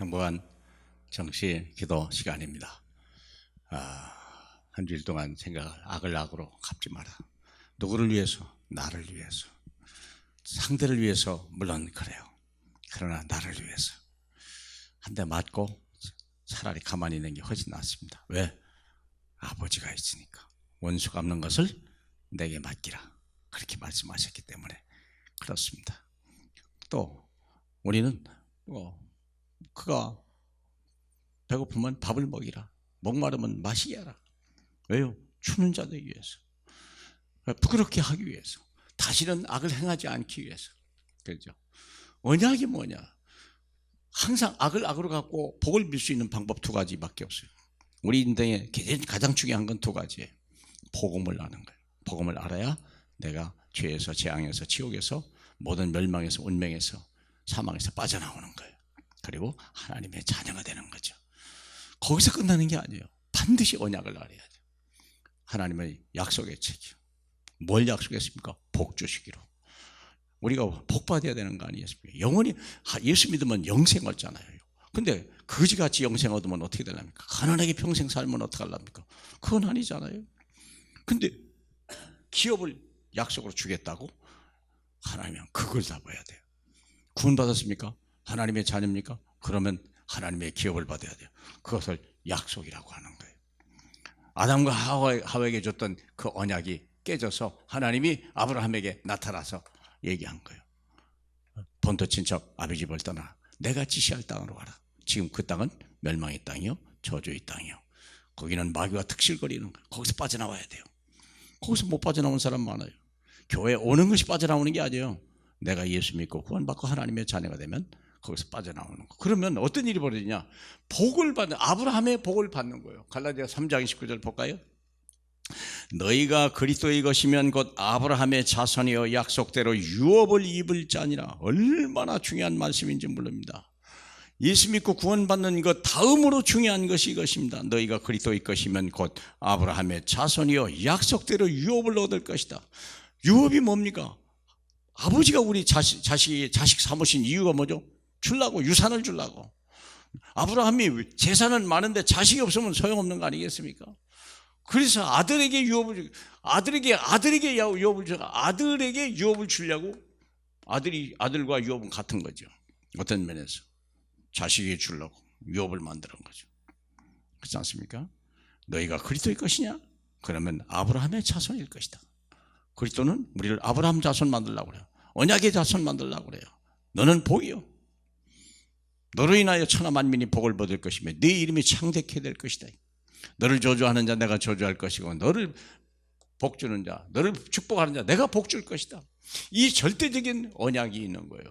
행복한 정시 기도 시간입니다. 한 주일 동안 생각을 악을 악으로 갚지 마라. 누구를 위해서? 나를 위해서. 상대를 위해서 물론 그래요. 그러나 나를 위해서. 한 대 맞고 차라리 가만히 있는 게 훨씬 낫습니다. 왜? 아버지가 있으니까. 원수 갚는 것을 내게 맡기라. 그렇게 말씀하셨기 때문에 그렇습니다. 또 우리는 그가 배고프면 밥을 먹이라. 목마르면 마시게 하라. 왜요? 추는 자들 위해서. 부끄럽게 하기 위해서. 다시는 악을 행하지 않기 위해서. 그렇죠? 언약이 뭐냐? 항상 악을 악으로 갚고 복을 빌 수 있는 방법 두 가지밖에 없어요. 우리 인생에 가장 중요한 건 두 가지예요. 복음을 아는 거예요. 복음을 알아야 내가 죄에서, 재앙에서, 지옥에서, 모든 멸망에서, 운명에서, 사망에서 빠져나오는 거예요. 그리고 하나님의 자녀가 되는 거죠. 거기서 끝나는 게 아니에요. 반드시 언약을 알아야 돼요. 하나님의 약속의 책임. 뭘 약속했습니까? 복 주시기로. 우리가 복 받아야 되는 거 아니겠습니까? 영원히 예수 믿으면 영생 얻잖아요. 근데 거지같이 영생 얻으면 어떻게 되랍니까? 가난하게 평생 살면 어떻게 하랍니까? 그건 아니잖아요. 근데 기업을 약속으로 주겠다고? 하나님은 그걸 다 봐야 돼요. 구원받았습니까? 하나님의 자녀입니까? 그러면 하나님의 기업을 받아야 돼요. 그것을 약속이라고 하는 거예요. 아담과 하와에게 줬던 그 언약이 깨져서 하나님이 아브라함에게 나타나서 얘기한 거예요. 본토 친척 아비 집을 떠나 내가 지시할 땅으로 가라. 지금 그 땅은 멸망의 땅이요, 저주의 땅이요. 거기는 마귀가 특실거리는 거예요. 거기서 빠져나와야 돼요. 거기서 못 빠져나온 사람 많아요. 교회 오는 것이 빠져나오는 게 아니에요. 내가 예수 믿고 구원받고 하나님의 자녀가 되면 거기서 빠져나오는 거. 그러면 어떤 일이 벌어지냐? 복을 받는, 아브라함의 복을 받는 거예요. 갈라디아 3장 19절 볼까요? 너희가 그리스도의 것이면 곧 아브라함의 자손이여 약속대로 유업을 입을 자니라. 얼마나 중요한 말씀인지 모릅니다. 예수 믿고 구원받는 것 다음으로 중요한 것이 이것입니다. 너희가 그리스도의 것이면 곧 아브라함의 자손이여 약속대로 유업을 얻을 것이다. 유업이 뭡니까? 아버지가 우리 자식 삼으신 이유가 뭐죠? 주려고, 유산을 주려고. 아브라함이 재산은 많은데 자식이 없으면 소용없는 거 아니겠습니까? 그래서 아들에게 유업을, 아들에게 유업을 주려고. 아들과 유업은 같은 거죠. 어떤 면에서 자식에게 주려고 유업을 만드는 거죠. 그렇지 않습니까? 너희가 그리스도의 것이냐? 그러면 아브라함의 자손일 것이다. 그리스도는 우리를 아브라함 자손 만들려고 그래요. 언약의 자손 만들려고 그래요. 너는 복이요. 너로 인하여 천하 만민이 복을 받을 것이며 네 이름이 창대케 될 것이다. 너를 저주하는 자 내가 저주할 것이고 너를 복주는 자, 너를 축복하는 자 내가 복줄 것이다. 이 절대적인 언약이 있는 거예요.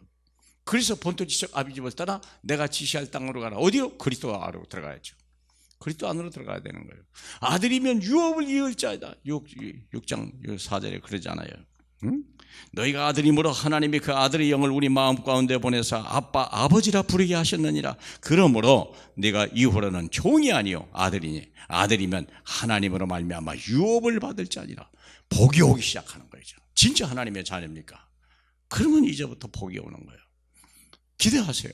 그래서 본토 지적 아비 집을 떠나 내가 지시할 땅으로 가라. 어디요? 그리스도 안으로 들어가야죠. 그리스도 안으로 들어가야 되는 거예요. 아들이면 유업을 이을 자이다. 6장 4절에 그러잖아요. 응? 너희가 아들이므로 하나님이 그 아들의 영을 우리 마음 가운데 보내서 아빠 아버지라 부르게 하셨느니라. 그러므로 네가 이후로는 종이 아니요 아들이니 아들이면 하나님으로 말미암아 유업을 받을 자니라. 복이 오기 시작하는 거죠. 진짜 하나님의 자녀입니까? 그러면 이제부터 복이 오는 거예요. 기대하세요.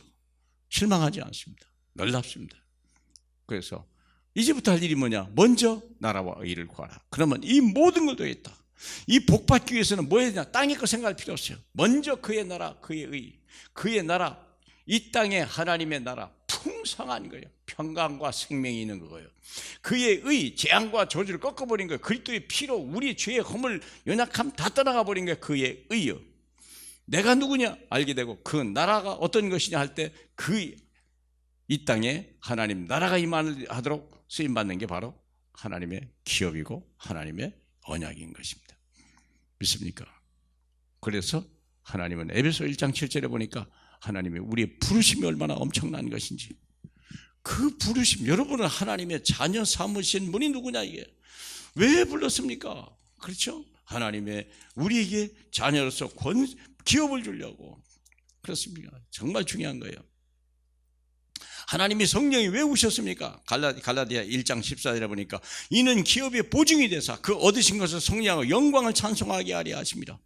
실망하지 않습니다. 놀랍습니다. 그래서 이제부터 할 일이 뭐냐? 먼저 나라와 의를 구하라. 그러면 이 모든 걸 되겠다. 이 복 받기 위해서는 뭐 해야 되냐? 땅의 거 생각할 필요 없어요. 먼저 그의 나라, 그의 의, 그의 나라, 이 땅에 하나님의 나라, 풍성한 거예요. 평강과 생명이 있는 거예요. 그의 의, 재앙과 저주를 꺾어버린 거예요. 그리스도의 피로 우리 죄의 허물, 연약함 다 떠나가 버린 거예요. 그의 의요. 내가 누구냐 알게 되고 그 나라가 어떤 것이냐 할 때 그 이 땅에 하나님 나라가 임하도록 쓰임받는 게 바로 하나님의 기업이고 하나님의 언약인 것입니다. 믿습니까? 그래서 하나님은 에베소 1장 7절에 보니까 하나님의 우리의 부르심이 얼마나 엄청난 것인지, 그 부르심, 여러분은 하나님의 자녀 삼으신 분이 누구냐, 이게 왜 불렀습니까? 그렇죠? 하나님의 우리에게 자녀로서 기업을 주려고. 그렇습니까? 정말 중요한 거예요. 하나님이 성령이 왜 오셨습니까? 갈라디아 1장 14절에 보니까 이는 기업의 보증이 되사 그 얻으신 것을 성령하고 영광을 찬송하게 하려 하십니다.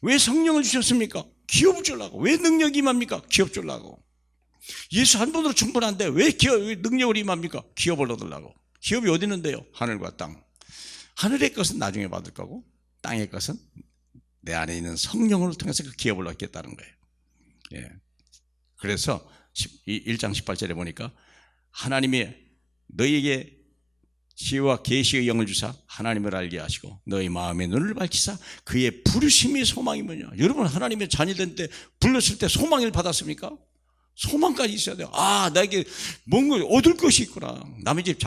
왜 성령을 주셨습니까? 기업을 주려고. 왜 능력이 임합니까? 기업 주려고. 예수 한 분으로 충분한데 왜 능력을 임합니까? 기업을 얻으려고. 기업이 어디 있는데요? 하늘과 땅. 하늘의 것은 나중에 받을 거고 땅의 것은 내 안에 있는 성령을 통해서 그 기업을 얻겠다는 거예요. 예. 그래서 1장 18절에 보니까 하나님이 너희에게 지혜와 계시의 영을 주사 하나님을 알게 하시고 너희 마음의 눈을 밝히사 그의 부르심이 소망이 뭐냐. 여러분 하나님의 자녀된 때 불렀을 때 소망을 받았습니까? 소망까지 있어야 돼요. 아, 나에게 뭔가 얻을 것이 있구나. 남의 집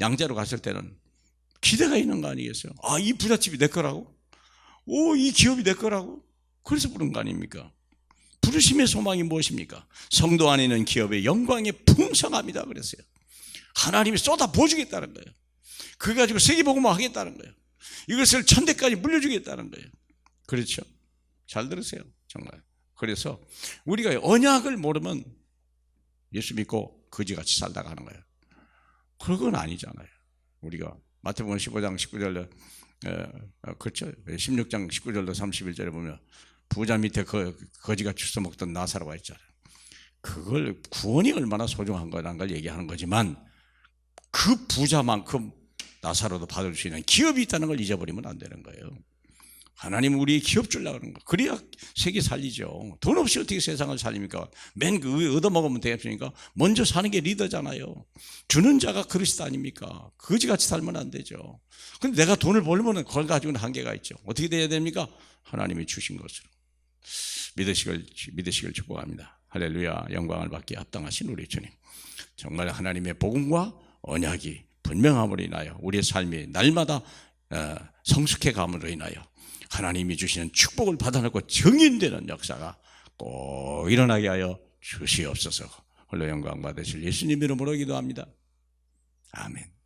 양자로 갔을 때는 기대가 있는 거 아니겠어요? 아, 이 부잣집이 내 거라고? 오, 이 기업이 내 거라고? 그래서 부른 거 아닙니까? 부르심의 소망이 무엇입니까? 성도 안에 있는 기업의 영광의 풍성함이다 그랬어요. 하나님이 쏟아 부어주겠다는 거예요. 그거 가지고 세계복음화 하겠다는 거예요. 이것을 천대까지 물려주겠다는 거예요. 그렇죠? 잘 들으세요. 정말. 그래서 우리가 언약을 모르면 예수 믿고 거지같이 살다 가는 거예요. 그건 아니잖아요. 우리가 마태복음 15장 19절로 그렇죠? 16장 19절로 31절에 보면 부자 밑에 거지가 주워 먹던 나사로가 있잖아요. 그걸 구원이 얼마나 소중한 거라는 걸 얘기하는 거지만 그 부자만큼 나사로도 받을 수 있는 기업이 있다는 걸 잊어버리면 안 되는 거예요. 하나님은 우리의 기업 주려고 하는 거. 그래야 세계 살리죠. 돈 없이 어떻게 세상을 살립니까? 맨 얻어먹으면 되겠습니까? 먼저 사는 게 리더잖아요. 주는 자가 그리스도 아닙니까? 거지같이 살면 안 되죠. 근데 내가 돈을 벌면 그걸 가지고는 한계가 있죠. 어떻게 돼야 됩니까? 하나님이 주신 것으로 믿으시길 축복합니다. 할렐루야. 영광을 받기에 합당하신 우리 주님, 정말 하나님의 복음과 언약이 분명함으로 인하여 우리의 삶이 날마다 성숙해 감으로 인하여 하나님이 주시는 축복을 받아내고 정인되는 역사가 꼭 일어나게 하여 주시옵소서. 홀로 영광 받으실 예수님 이름으로 기도합니다. 아멘.